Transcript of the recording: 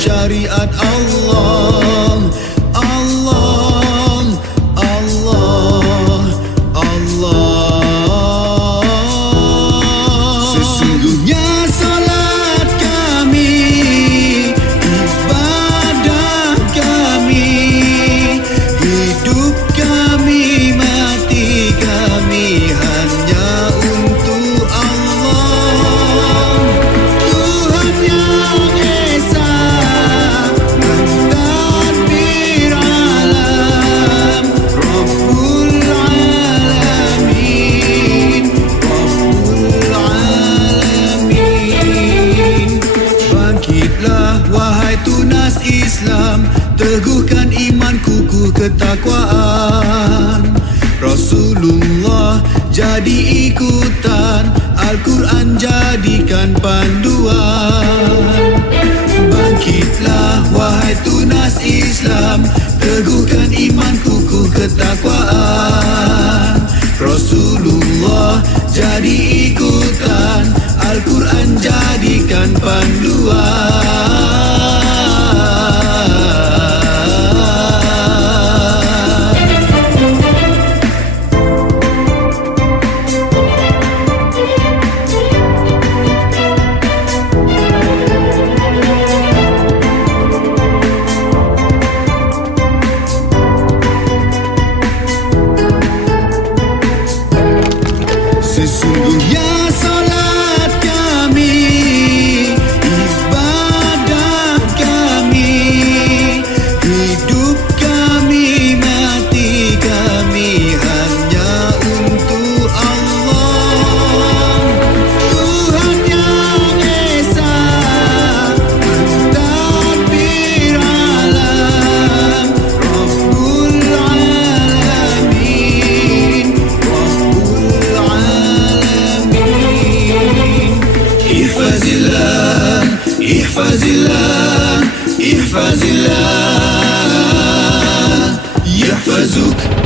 Syariat Allah, Allah, Allah, Allah. Sesungguhnya salat kami, ibadah kami, hidup kami, mati kami hanya untuk Allah. Tuhan yang Esa wahai tunas Islam, teguhkan iman, kukuh ketakwaan. Rasulullah jadi ikutan, Al-Quran jadikan panduan. Bangkitlah wahai tunas Islam, teguhkan iman, kukuh ketakwaan. Rasulullah jadi ikutan, Al-Quran jadikan panduan. Sesungguhnya salat kami, ibadah kami, hidup kami, mati kami hanya untuk Allah. Tuhan yang Esa mentadbir alam, Rabbul Alamin, Rabbul ihfazillah, ihfazillah, yahfazuk.